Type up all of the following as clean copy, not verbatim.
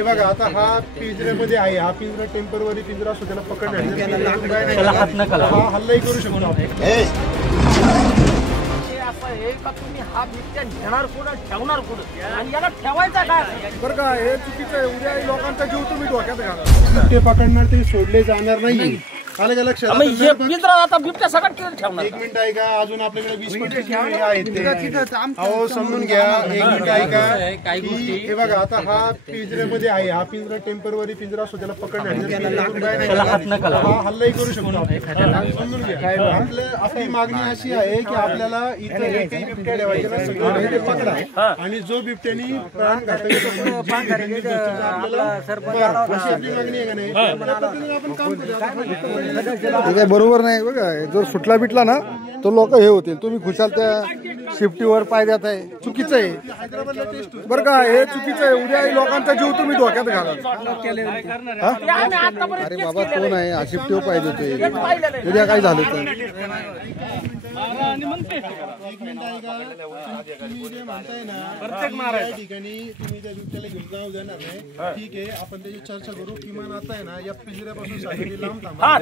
हे बघा आता हा पिंजऱ्यामध्ये आहे, हा पिंजरा टेम्पररी पिंजरा असतो, त्याला पकडण्यासाठी हा हल्लाही करू शकतो तुम्ही हा बिबट्या घेणार कुठं ठेवणार कुठं आणि याला ठेवायचा काय बरं का? हे चुकीचं आहे. उद्या लोकांचा जीव तुम्ही धोक्यात घाला. ते पकडणार ते सोडले जाणार नाही. आलं का लक्षात? बिबट्या सगळं ठेवणार. एक मिनिट ऐका, अजून आपल्याकडे 20-25 आहेत ते. अहो समजून घ्या, एक मिनिट ऐका. हे बघा आता हा पिंजऱ्यामध्ये आहे, हा पिंजरा टेम्पररी पिंजरा असतो, त्याला पकडण्यासाठी हा हल्लाही करू शकतो. समजून घ्या. आपली मागणी अशी आहे की आपल्याला इथं एकही बिबट्या ठेवायचे ना, सगळे पकडा आणि जो बिबट्यानी प्राण घातक आपल्याला अशी आपली मागणी आहे का नाही, त्या पद्धतीने आपण काम करूया. काय बरोबर नाही बघा. जर सुटला बिटला ना तो लोक हे होतील. तुम्ही खुशाल त्या शिफ्टीवर पाय देत आहे, चुकीचं आहे बरं का? हे चुकीचं आहे. उद्या लोकांचा जीव तुम्ही धोक्यात घाला. अरे बाबा तो नाही, हा शिफ्टीवर पाय देतोय, उद्या काय झालं तर प्रत्येक ठिकाणी तुम्ही त्या बिबट्याला घेऊन जाऊ देणार नाही. ठीक आहे, आपण त्याची चर्चा करू. किमान आता आहे ना या पिंजऱ्यापासून सागरी लांब थांबा.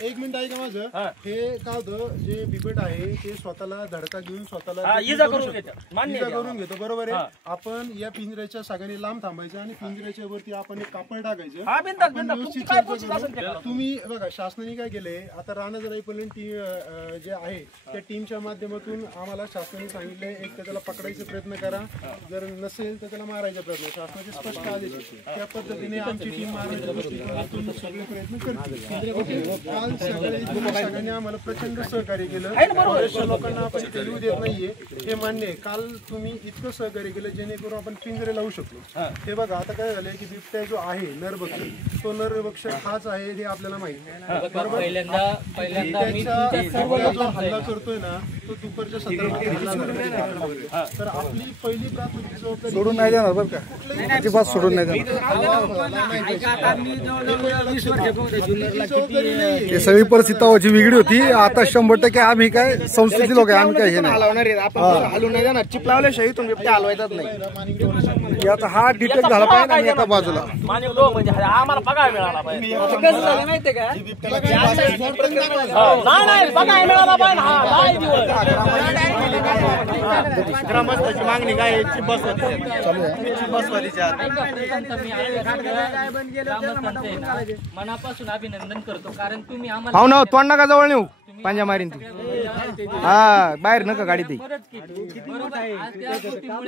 एक मिनिट ऐका माझं. हे काय होतं, जे बिबट आहे ते स्वतःला धडका घेऊन स्वतःला इजा करून घेतो. बरोबर आहे. आपण या पिंजऱ्याच्या सागरी लांब थांबायचं आणि पिंजऱ्याच्या वरती आपण एक कापड टाकायचं. तुम्ही बघा शासनाने काय केलंय, आता राणा जराईपर्यंत जे आहे त्या टीमच्या माध्यमातून आम्हाला शासनाने सांगितलंय, एक तर त्याला पकडायचा प्रयत्न करा, जर नसेल तर त्याला मारायचा प्रयत्न. शासनाचे स्पष्ट आदेश त्या पद्धतीने आमची टीम मारण्याच्या दृष्टिकोनातून सगळे प्रयत्न करते. काल सगळ्यांनी आम्हाला प्रचंड सहकार्य केलं. बऱ्याचशा लोकांना आपण इथे येऊ देत नाहीये हे मान्य आहे. काल तुम्ही इतकं सहकार्य केलं जेणेकरून आपण पिंजरे लावू शकलो. हे बघा आता काय झालंय की बिबट्या जो आहे नरभक्षक, तो नरभक्षक हाच आहे हे आपल्याला माहिती आहे. जो हल्ला करतोय ना तो दुपारच्या संदर्भात. तर आपली पहिली प्राथमिक जबाबदारी सोडून नाही देणार बरं का? अजिबात सोडून नाही देणार. हे सगळी परिस्थिती वेगळी होती. आता 100% आम्ही काय संस्थेचे लोक आहे, आम्ही काय हे नाही हलवून नाही देणार. चिप लावल्याशिवाय इथून बिबट्या हलवायचाच नाही. आता हा डिटेक्ट झाला पाहिजे आणि एका बाजूला आम्हाला बघायला मिळाला पाहिजे. माहितीये का? ग्रामस्थाची मागणी काय मनापासून अभिनंदन करतो, कारण तुम्ही हो ना. तोंड नका जवळ नेऊ, पांजा मारीन ती. हा बाहेर नका गाडी ती.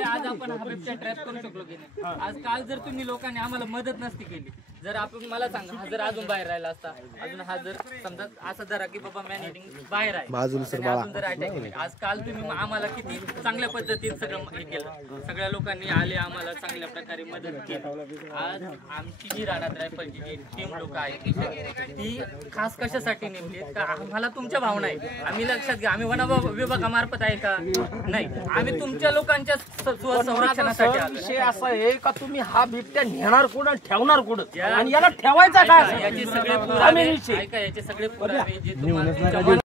आज आपण हा बिबट्या ट्रॅप करू शकलो की नाही. आज काल जर तुम्ही लोकांनी आम्हाला मदत नसती केली, जर आपण मला सांगा हा जर अजून बाहेर राहिला असता, अजून हा जर समजा असं जरा की बाबा मॅन हिटिंग बाहेर आहे, अजून जर अटॅक केले. आज काल तुम्ही आम्हाला किती चांगल्या पद्धतीने सगळं हे केलं. सगळ्या लोकांनी आले, आम्हाला चांगल्या प्रकारे मदत केली. आज आमची जी राणा रायफलची जी टीम लोक आहेत ती खास कशासाठी नेमली का आम्हाला तुमच्या भावना आहे. आम्ही लक्षात घ्या, आम्ही वन विभागामार्फत आहे का नाही, आम्ही तुमच्या लोकांच्या संरक्षणासाठी आलो. विषय असा आहे का तुम्ही हा बिबट्या घेणार कुठं ठेवणार कुठं आणि याला ठेवायचा काय, याचे सगळे पुरावे ऐका, याचे सगळे पुरावे जे तुम्हाला